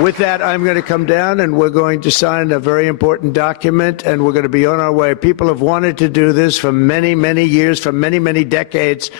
With that, I'm going to come down and we're going to sign a very important document and we're going to be on our way. People have wanted to do this for many, many years, for many, many decades.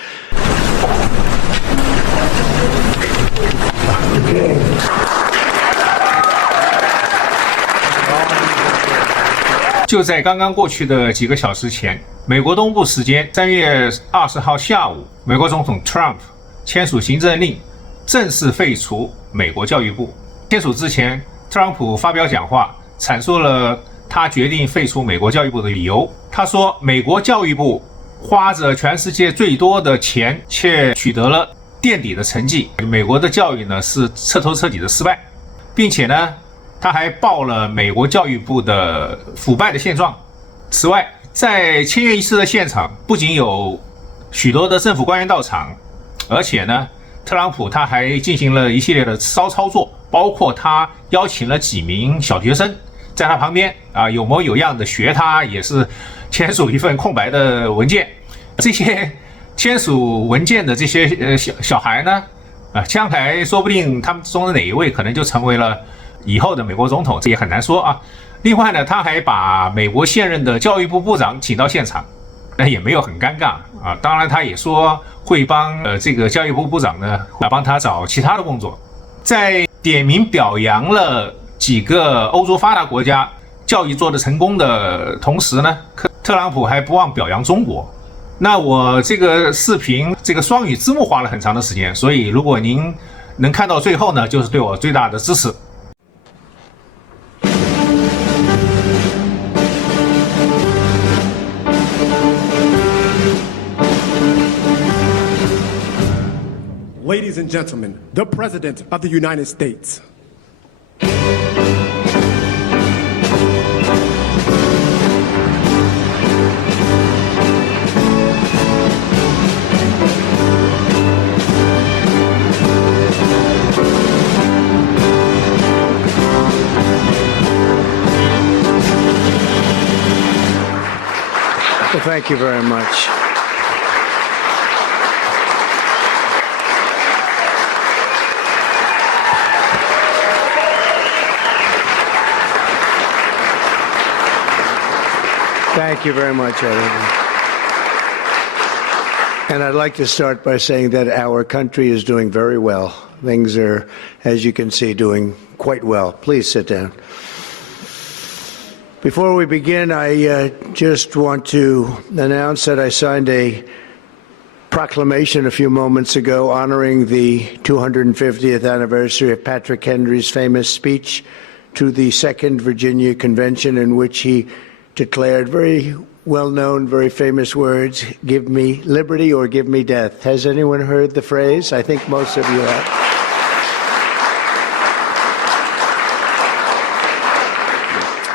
就在刚刚过去的几个小时前，美国东部时间3月20号下午，美国总统 Trump 签署行政令，正式废除美国教育部。签署之前，特朗普发表讲话，阐述了他决定废除美国教育部的理由。他说，美国教育部花着全世界最多的钱，却取得了垫底的成绩。美国的教育呢是彻头彻底的失败，并且呢，他还报了美国教育部的腐败的现状。此外，在签约仪式的现场，不仅有许多的政府官员到场，而且呢，特朗普他还进行了一系列的骚操作，包括他邀请了几名小学生在他旁边有模有样的学他，也是签署一份空白的文件。这些签署文件的这些小孩呢，将来说不定他们中的哪一位可能就成为了以后的美国总统，这也很难说啊。另外呢，他还把美国现任的教育部部长请到现场，那也没有很尴尬啊。当然，他也说会帮这个教育部部长呢，帮他找其他的工作。在点名表扬了几个欧洲发达国家教育做得成功的同时呢，特朗普还不忘表扬中国。那我这个视频这个双语字幕花了很长的时间，所以如果您能看到最后呢，就是对我最大的支持。Ladies and gentlemen, the President of the United States. Well, thank you very much. Thank you very much, everyone. And I'd like to start by saying that our country is doing very well. Things are, as you can see, doing quite well. Please sit down. Before we begin, I just want to announce that I signed a proclamation a few moments ago honoring the 250th anniversary of Patrick Henry's famous speech to the Second Virginia Convention, in which he declared very well-known, very famous words, "Give me liberty or give me death." Has anyone heard the phrase? I think most of you have.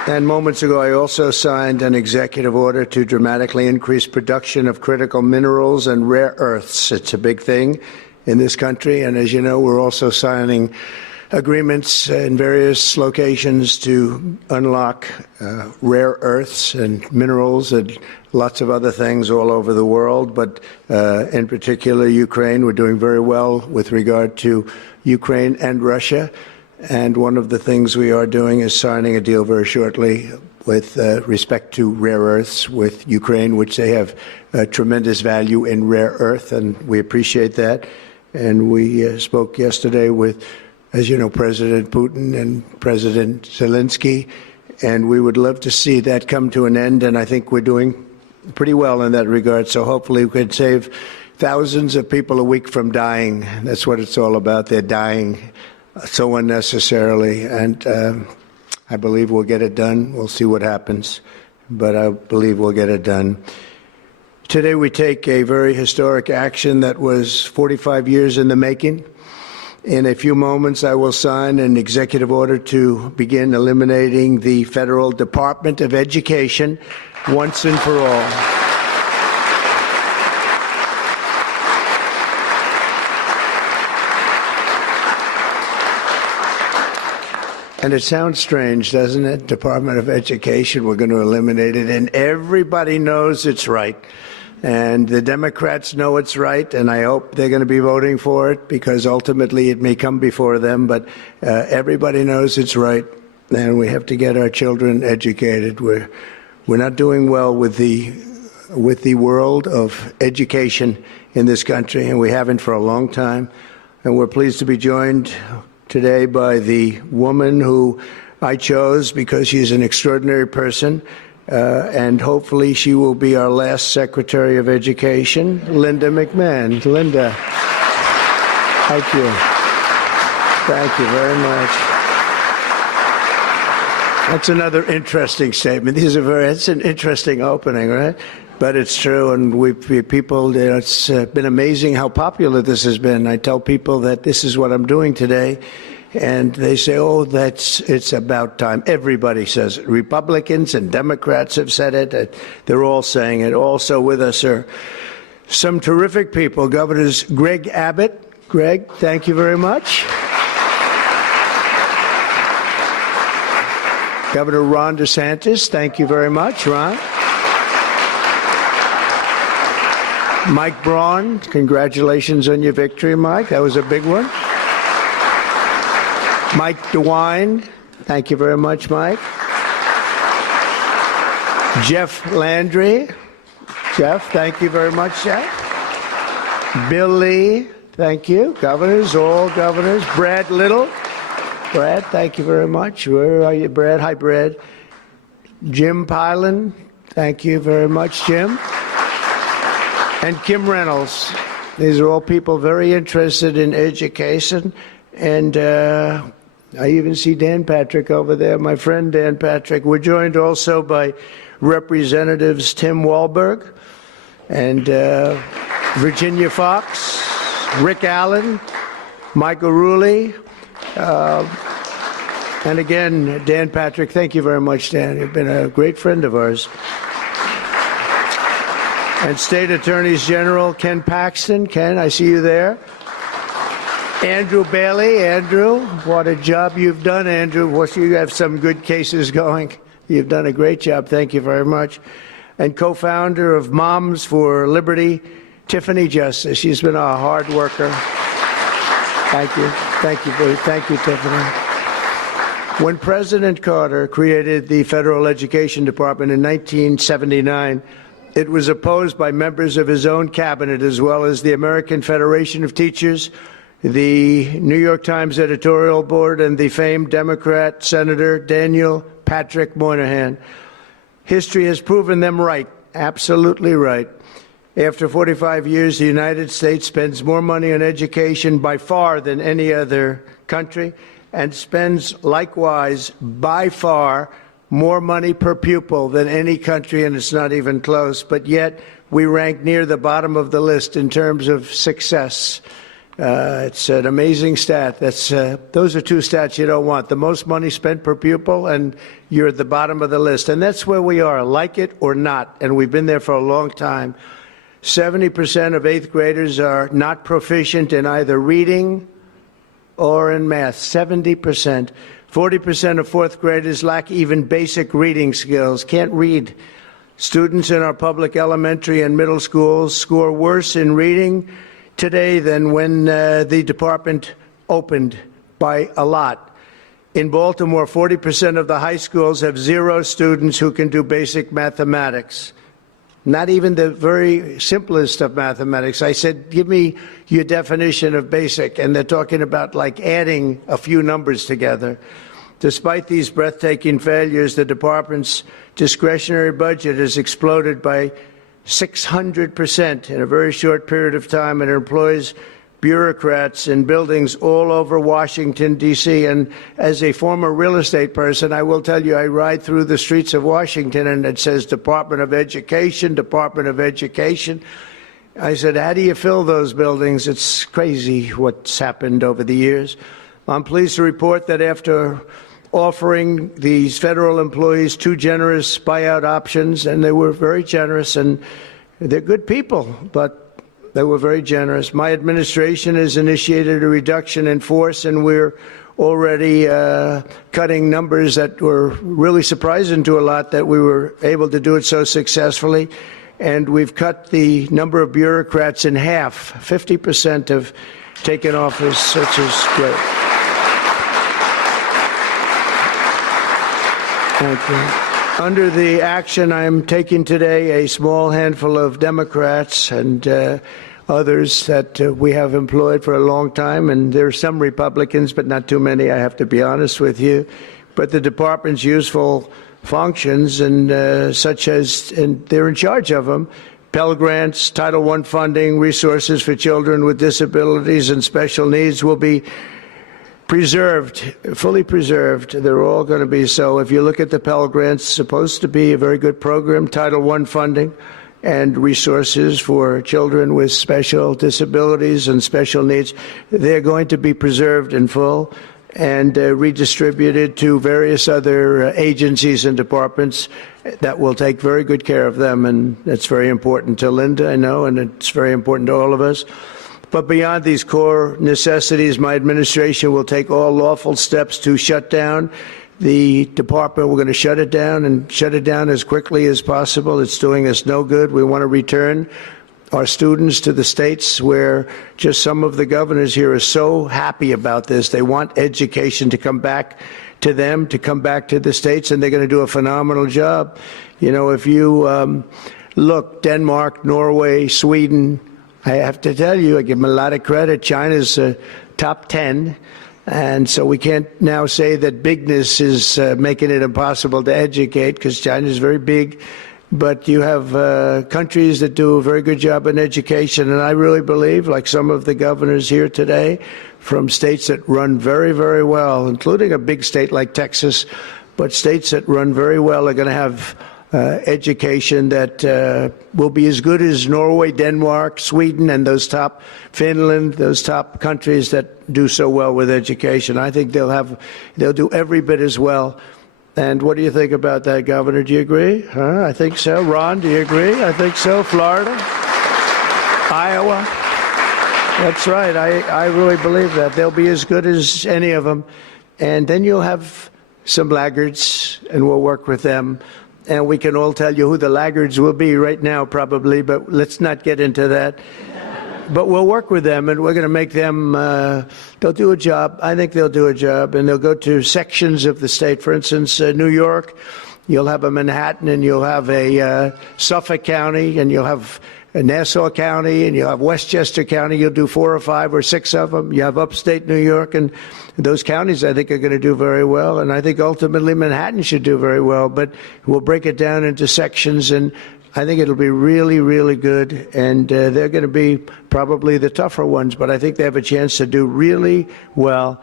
And moments ago, I also signed an executive order to dramatically increase production of critical minerals and rare earths. It's a big thing in this country, and as you know, we're also signing agreements in various locations to unlock rare earths and minerals and lots of other things all over the world, but in particular Ukraine. We're doing very well with regard to Ukraine and Russia, and one of the things we are doing is signing a deal very shortly with respect to rare earths with Ukraine, which they have tremendous value in rare earth, and we appreciate that. And we spoke yesterday with, as you know, President Putin and President Zelensky, and we would love to see that come to an end, and I think we're doing pretty well in that regard, so hopefully we could save thousands of people a week from dying. That's what it's all about. They're dying so unnecessarily, and I believe we'll get it done. We'll see what happens, but I believe we'll get it done. Today we take a very historic action that was 45 years in the making. In a few moments, I will sign an executive order to begin eliminating the Federal Department of Education once and for all. And it sounds strange, doesn't it? Department of Education, we're going to eliminate it, and everybody knows it's right. And the Democrats know it's right, and I hope they're going to be voting for it because ultimately it may come before them. But everybody knows it's right, and we have to get our children educated. We're not doing well with the world of education in this country, and we haven't for a long time. And we're pleased to be joined today by the woman who I chose because she's an extraordinary person. And hopefully she will be our last Secretary of Education, Linda McMahon. Linda, thank you. Thank you very much. That's another interesting statement. It's an interesting opening, right? But it's true, and it's been amazing how popular this has been. I tell people that this is what I'm doing today. And they say, oh, it's about time. Everybody says it. Republicans and Democrats have said it. They're all saying it. Also with us are some terrific people. Governors Greg Abbott. Greg, thank you very much. Governor Ron DeSantis, thank you very much, Ron. Mike Braun, congratulations on your victory, Mike. That was a big one. Mike DeWine, thank you very much, Mike. Jeff Landry. Jeff, thank you very much, Jeff. Bill Lee, thank you. Governors, all governors. Brad Little. Brad, thank you very much. Where are you, Brad? Hi, Brad. Jim Pilan, thank you very much, Jim. And Kim Reynolds. These are all people very interested in education. And I even see Dan Patrick over there, my friend Dan Patrick. We're joined also by Representatives Tim Walberg and Virginia Fox, Rick Allen, Michael Rulli, and again, Dan Patrick. Thank you very much, Dan. You've been a great friend of ours. And State Attorneys General Ken Paxton. Ken, I see you there. Andrew Bailey. Andrew, what a job you've done, Andrew. You have some good cases going. You've done a great job. Thank you very much. And co-founder of Moms for Liberty, Tiffany Justice. She's been a hard worker. Thank you. Thank you, Tiffany. When President Carter created the Federal Education Department in 1979, it was opposed by members of his own cabinet as well as the American Federation of Teachers, the New York Times editorial board, and the famed Democrat Senator Daniel Patrick Moynihan. History has proven them right, absolutely right. After 45 years, the United States spends more money on education by far than any other country, and spends likewise by far more money per pupil than any country, and it's not even close. But yet, we rank near the bottom of the list in terms of success. It's an amazing stat. Those are two stats you don't want. The most money spent per pupil, and you're at the bottom of the list. And that's where we are, like it or not. And we've been there for a long time. 70% of 8th graders are not proficient in either reading or in math. 70%. 40% of 4th graders lack even basic reading skills, can't read. Students in our public elementary and middle schools score worse in reading today than when the department opened by a lot. In Baltimore, 40% of the high schools have 0 students who can do basic mathematics. Not even the very simplest of mathematics. I said, give me your definition of basic, and they're talking about like adding a few numbers together. Despite these breathtaking failures, the department's discretionary budget has exploded by 600% in a very short period of time, and it employs bureaucrats in buildings all over Washington, D.C. And as a former real estate person, I will tell you, I ride through the streets of Washington and it says Department of Education, Department of Education. I said, how do you fill those buildings? It's crazy what's happened over the years. I'm pleased to report that after offering these federal employees 2 generous buyout options, and they were very generous, and they're good people, but they were very generous. My administration has initiated a reduction in force, and we're already cutting numbers that were really surprising to a lot that we were able to do it so successfully. and we've cut the number of bureaucrats in half. 50% have taken office, which is great. Thank you. Under the action I'm taking today, a small handful of Democrats and others that we have employed for a long time, and there are some Republicans, but not too many, I have to be honest with you. But the department's useful functions, and such as, and they're in charge of them, Pell Grants, Title I funding, resources for children with disabilities and special needs will be preserved, fully preserved. They're all going to be so. If you look at the Pell Grants, it's supposed to be a very good program, Title I funding and resources for children with special disabilities and special needs. They're going to be preserved in full and redistributed to various other agencies and departments that will take very good care of them. And that's very important to Linda, I know, and it's very important to all of us. But beyond these core necessities, my administration will take all lawful steps to shut down the department. We're going to shut it down and shut it down as quickly as possible. It's doing us no good. We want to return our students to the states where just some of the governors here are so happy about this. They want education to come back to them, to come back to the states, and they're going to do a phenomenal job. You know, if you look, Denmark, Norway, Sweden, I have to tell you, I give them a lot of credit. China's top 10. And so we can't now say that bigness is making it impossible to educate, because China is very big. But you have countries that do a very good job in education. And I really believe, like some of the governors here today, from states that run very, very well, including a big state like Texas, but states that run very well are going to have education that will be as good as Norway, Denmark, Sweden, and those top, Finland, those top countries that do so well with education. I think they'll do every bit as well. And what do you think about that, Governor? Do you agree? Huh? I think so. Ron, do you agree? I think so. Florida? Iowa? That's right. I really believe that. They'll be as good as any of them. And then you'll have some laggards, and we'll work with them. And we can all tell you who the laggards will be right now, probably, but let's not get into that. But we'll work with them, and we're going to make them, they'll do a job. I think they'll do a job, and they'll go to sections of the state. For instance, New York, you'll have a Manhattan, and you'll have a Suffolk County, and you'll have a Nassau County, and you'll have Westchester County. You'll do 4 or 5 or 6 of them. You have upstate New York, and those counties, I think, are going to do very well. And I think ultimately Manhattan should do very well. But we'll break it down into sections, and I think it'll be really, really good. And they're going to be probably the tougher ones, but I think they have a chance to do really well.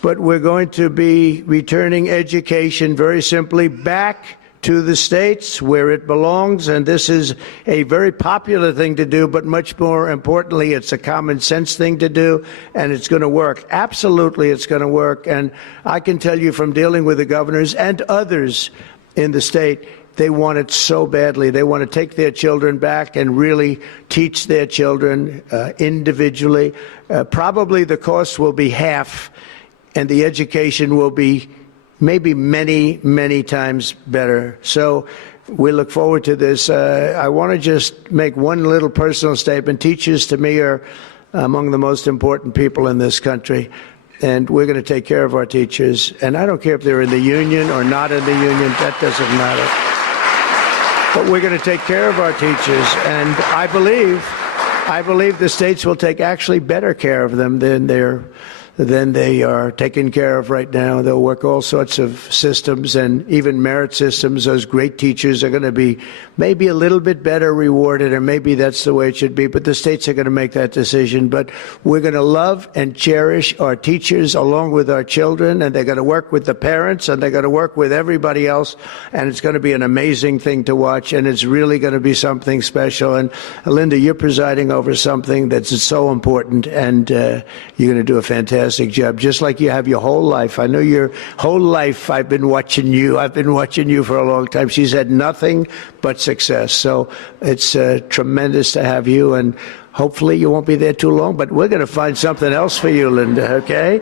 But we're going to be returning education very simply back to the states where it belongs, and this is a very popular thing to do, but much more importantly, it's a common sense thing to do, and it's going to work. Absolutely, it's going to work. And I can tell you from dealing with the governors and others in the state, they want it so badly. They want to take their children back and really teach their children individually. Probably the cost will be half, and the education will be maybe many, many times better. So we look forward to this. I want to just make one little personal statement. Teachers, to me, are among the most important people in this country, and we're going to take care of our teachers. And I don't care if they're in the union or not in the union. That doesn't matter. But we're going to take care of our teachers, and I believe the states will take actually better care of them than they are taken care of right now. They'll work all sorts of systems and even merit systems. Those great teachers are going to be maybe a little bit better rewarded, or maybe that's the way it should be, but the states are going to make that decision. But we're going to love and cherish our teachers along with our children, and they're going to work with the parents, and they're going to work with everybody else, and it's going to be an amazing thing to watch, and it's really going to be something special. And Linda, you're presiding over something that's so important, and you're going to do a fantastic job, just like you have your whole life. I know your whole life I've been watching you. I've been watching you for a long time. She's had nothing but success. So it's tremendous to have you, and hopefully you won't be there too long, but we're going to find something else for you, Linda, okay?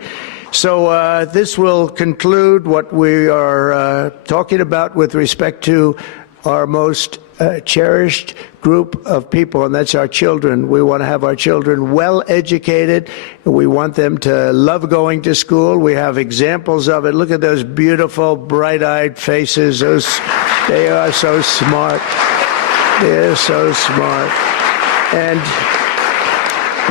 So this will conclude what we are talking about with respect to our most cherished group of people, and that's our children. We want to have our children well educated. We want them to love going to school. We have examples of it. Look at those beautiful, bright-eyed faces. They are so smart. They're so smart. And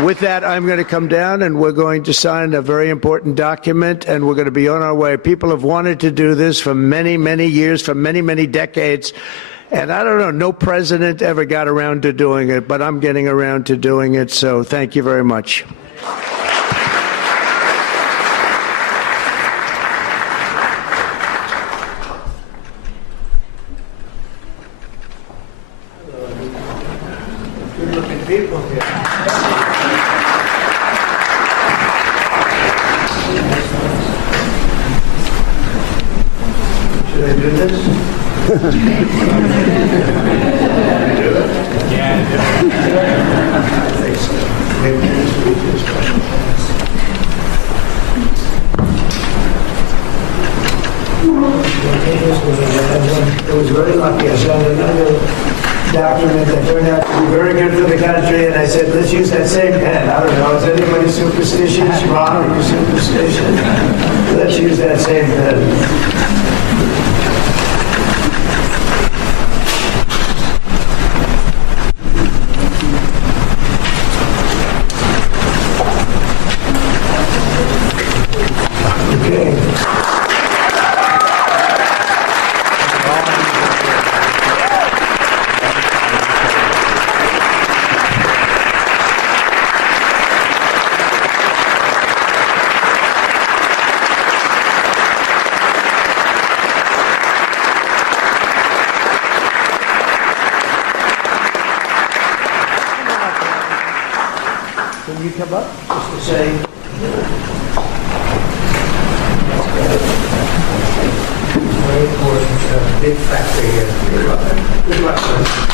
with that, I'm going to come down and we're going to sign a very important document, and we're going to be on our way. People have wanted to do this for many, many years, for many, many decades. And I don't know, no president ever got around to doing it, but I'm getting around to doing it. So thank you very much. Good-looking people here. Should I do this? Do it? Yeah. Maybe this will be this special. It was very lucky. I signed another document that turned out to be very good for the country, and I said, let's use that same pen. I don't know, is anybody superstitious? Ron, are you superstitious? Let's use that same pen. Can you come up just to say? Very important, big factor here. Good luck, sir.